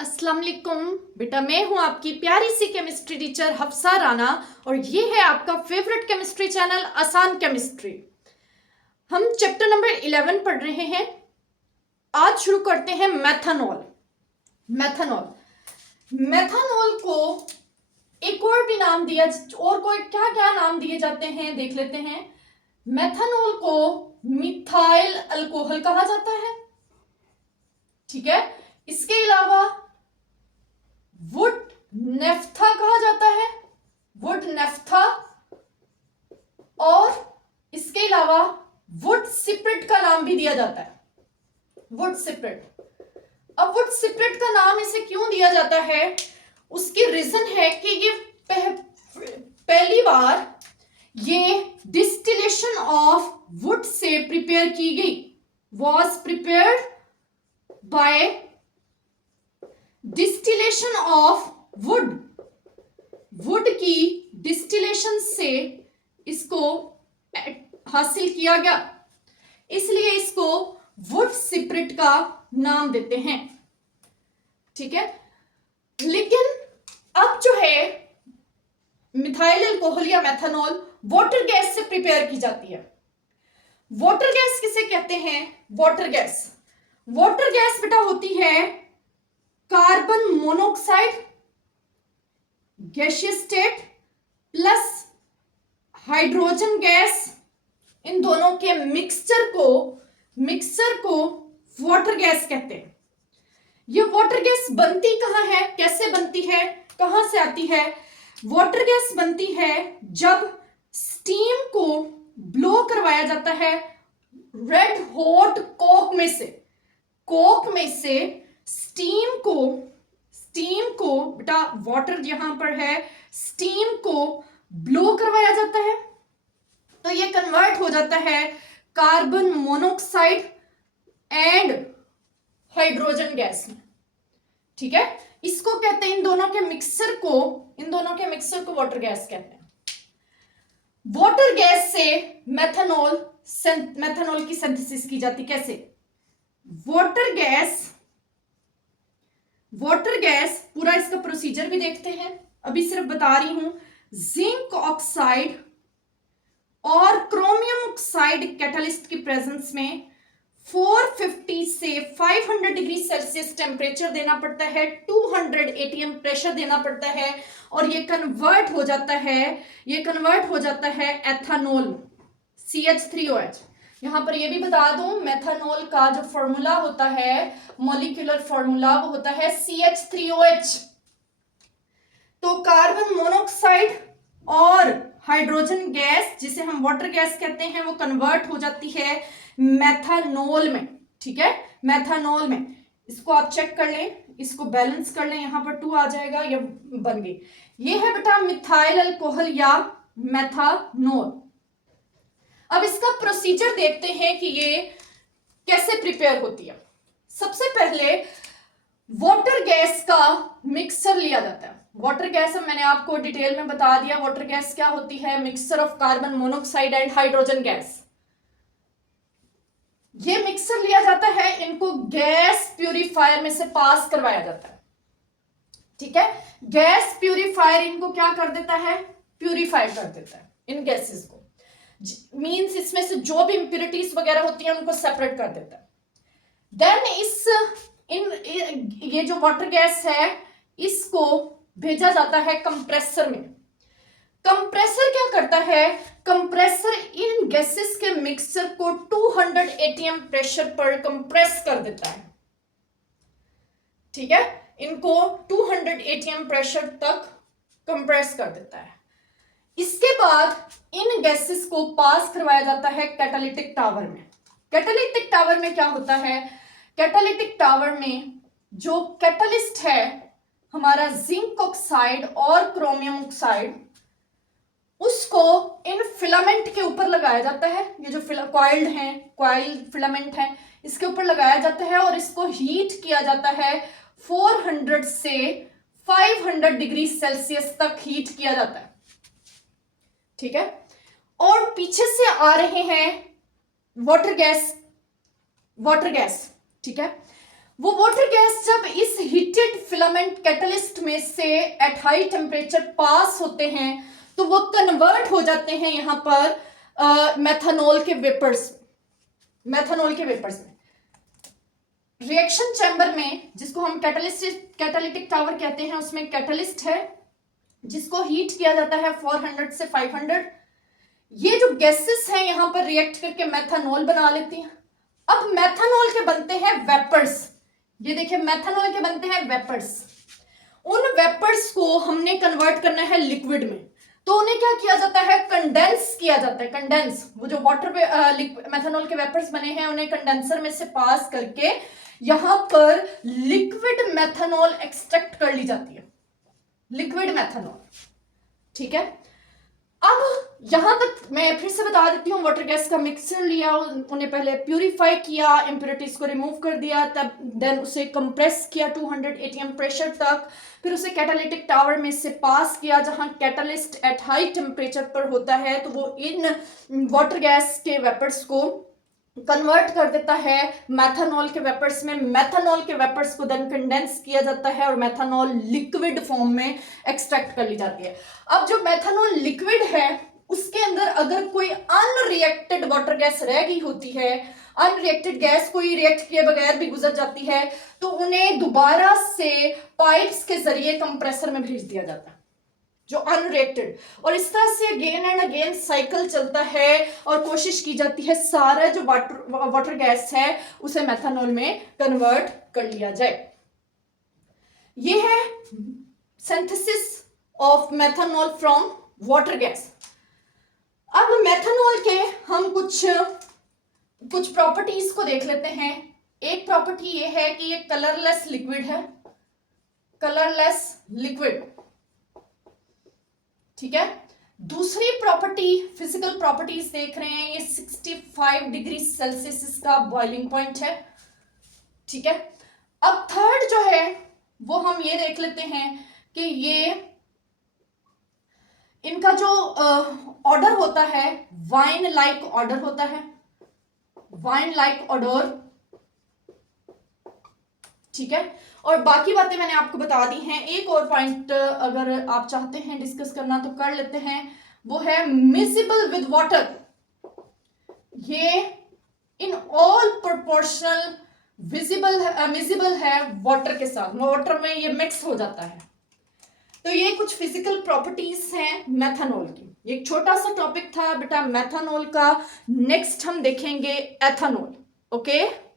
अस्सलाम वालेकुम बेटा, मैं हूं आपकी प्यारी सी केमिस्ट्री टीचर हफ्सा राना और ये है आपका favourite chemistry channel Aasan chemistry. हम चैप्टर नंबर 11 पढ़ रहे हैं। आज शुरू करते हैं मेथनॉल। मेथनॉल को एक और भी नाम दिया, और कोई क्या क्या नाम दिए जाते हैं देख लेते हैं। मेथनॉल को मिथाइल अल्कोहल कहा जाता है, ठीक है। इसके अलावा वुड नेफ्था कहा जाता है, वुड नेफ्था। और इसके अलावा वुड सिप्रेट का नाम भी दिया जाता है, वुड सिप्रेट। अब वुड सिप्रेट का नाम इसे क्यों दिया जाता है, उसकी रीजन है कि ये पहली बार ये distillation of would say prepare की गई, was prepared by distillation of would की डिस्टिलेशन से इसको हासिल किया गया, इसलिए इसको वुड सिप्रेट का नाम देते हैं, ठीक है। लेकिन अब जो है मिथाइल अल्कोहल या मेथनॉल वाटर गैस से प्रिपेयर की जाती है। वाटर गैस किसे कहते हैं? वाटर गैस बेटा होती है carbon monoxide gaseous state plus hydrogen gas, इन दोनों के मिक्सचर को वाटर गैस कहते हैं। ये वाटर गैस बनती कहाँ है, कैसे बनती है, कहां से आती है? वाटर गैस बनती है जब स्टीम को ब्लो करवाया जाता है रेड हॉट कोक में से स्टीम को बेटा वाटर यहां पर है, स्टीम को ब्लो करवाया जाता है तो ये कन्वर्ट हो जाता है carbon monoxide and hydrogen gas में, ठीक है। इसको कहते हैं, इन दोनों के मिक्सचर को वाटर गैस कहते हैं। वाटर गैस से मेथनॉल की सिंथेसिस की जाती, कैसे? वाटर गैस पूरा इसका प्रोसीजर भी देखते हैं, अभी सिर्फ बता रही हूं। जिंक ऑक्साइड और क्रोमियम ऑक्साइड कैटलिस्ट की प्रेजेंस में 450 से 500 डिग्री सेल्सियस टेम्परेचर देना पड़ता है, 200 एटीएम प्रेशर देना पड़ता है और ये कन्वर्ट हो जाता है एथेनॉल CH3OH। यहां पर ये भी बता दूं, मेथनॉल का जो फॉर्मूला होता है, मॉलिक्यूलर फॉर्मूला, वो होता है CH3OH। तो कार्बन मोनोऑक्साइड और हाइड्रोजन गैस, जिसे हम वाटर गैस कहते हैं, वो कन्वर्ट हो जाती है मेथनॉल में, ठीक है, मेथनॉल में। इसको आप चेक कर लें, इसको बैलेंस कर लें, यहां पर 2 आ जाएगा, ये बन गई। ये है बेटा मिथाइल अल्कोहल या मेथनॉल। अब इसका प्रोसीजर देखते हैं कि ये कैसे प्रिपेयर होती है। सबसे पहले वाटर गैस का मिक्सचर लिया जाता है। वाटर गैस मैंने आपको डिटेल में बता दिया, वाटर गैस क्या होती है, mixture of carbon monoxide and hydrogen gas. ये मिक्सचर लिया जाता है, इनको गैस प्यूरिफायर में से पास करवाया जाता है, ठीक है। गैस प्यूरिफायर इनको क्या कर देता है, प्यूरिफाई कर देता है इन गैसेस को, मींस इसमें से जो भी इंप्योरिटीज वगैरह होती हैं उनको सेपरेट कर देता है। देन ये जो वाटर गैस है इसको भेजा जाता है कंप्रेसर में। कंप्रेसर क्या करता है, कंप्रेसर इन गैसेस के मिक्सचर को 200 एटीएम प्रेशर पर कंप्रेस कर देता है, ठीक है। इनको 200 एटीएम प्रेशर तक कंप्रेस कर देता है। इसके बाद इन गैसेस को पास करवाया जाता है कैटालिटिक टावर में। कैटालिटिक टावर में क्या होता है, कैटालिटिक टावर में जो कैटलिस्ट है हमारा जिंक ऑक्साइड और क्रोमियम ऑक्साइड, उसको इन फिलामेंट के ऊपर लगाया जाता है। ये जो कॉइल्ड फिलामेंट है, इसके ऊपर लगाया जाता है और इसको हीट किया जाता है 400 से 500 डिग्री सेल्सियस तक हीट किया जाता है, ठीक है। और पीछे से आ रहे हैं वाटर गैस, ठीक है। वो वाटर गैस जब इस हीटेड फिलामेंट कैटलिस्ट में से एट हाई टेम्परेचर पास होते हैं तो वो कन्वर्ट हो जाते हैं यहां पर मेथनॉल के वेपर्स में। रिएक्शन चैम्बर में, जिसको हम कैटालिटिक टावर कहते हैं, उसमें कैटलिस्ट है जिसको हीट किया जाता है 400 से 500। ये जो गैसेस हैं यहां पर रिएक्ट करके मेथनॉल बना लेती हैं। अब मेथनॉल के बनते हैं वेपर्स। ये देखिए, मेथनॉल के बनते हैं वेपर्स। उन वेपर्स को हमने कन्वर्ट करना है लिक्विड में, तो उन्हें क्या किया जाता है, कंडेंस किया जाता है। कंडेंस, वो जो वाटर मेथनॉल के वेपर्स बने हैं उन्हें कंडेंसर में से पास करके यहां पर लिक्विड मेथनॉल एक्सट्रैक्ट कर ली जाती है, लिक्विड मेथनॉल। ठीक है, अब यहां तक मैं फिर से बता देती हूँ, वाटर गैस का मिक्सचर लिया, उन्हें पहले प्यूरिफाई किया, इम्प्योरिटीज को रिमूव कर दिया, तब देन उसे कंप्रेस किया 200 atm प्रेशर तक, फिर उसे कैटालिटिक टावर में से पास किया जहां कैटलिस्ट एट हाई टेम्परेचर पर होता है, तो वो इन वाटर गैस के वेपर्स को कन्वर्ट कर देता है मेथनॉल के वेपर्स में। मेथनॉल के वेपर्स को देन कंडेंस किया जाता है और मेथनॉल लिक्विड फॉर्म में एक्सट्रैक्ट कर ली जाती है। अब जो मेथनॉल लिक्विड है उसके अंदर अगर कोई अनरिएक्टेड वाटर गैस रह गई होती है, अनरिएक्टेड गैस कोई रिएक्ट किए बगैर भी गुजर जाती है, तो उन्हें दोबारा से पाइप्स के जरिए कंप्रेसर में भेज दिया जाता है, जो अनरिएक्टेड। और इस तरह से अगेन एंड अगेन साइकिल चलता है और कोशिश की जाती है सारा जो वाटर गैस है उसे मेथनॉल में कन्वर्ट कर लिया जाए। ये है synthesis of methanol from water gas. अब मेथनॉल के हम कुछ प्रॉपर्टीज को देख लेते हैं। एक प्रॉपर्टी ये है कि ये कलरलेस लिक्विड है, कलरलेस लिक्विड। ठीक है, दूसरी प्रॉपर्टी, फिजिकल प्रॉपर्टीज देख रहे हैं, ये 65 डिग्री सेल्सियस इसका बॉइलिंग पॉइंट है। ठीक है, अब थर्ड जो है वो हम ये देख लेते हैं कि ये इनका जो ऑर्डर होता है वाइन लाइक ऑर्डर होता है, वाइन लाइक ऑर्डर। ठीक है, और बाकी बातें मैंने आपको बता दी हैं। एक और पॉइंट अगर आप चाहते हैं डिस्कस करना तो कर लेते हैं, वो है मिसिबल विद वाटर। ये इन ऑल प्रोपोर्शनल मिसिबल है वाटर के साथ, वाटर में ये मिक्स हो जाता है। तो ये कुछ फिजिकल प्रॉपर्टीज हैं मेथनॉल की। एक छोटा सा टॉपिक था बेटा मेथनॉल का। नेक्स्ट हम देखेंगे एथनॉल। ओके।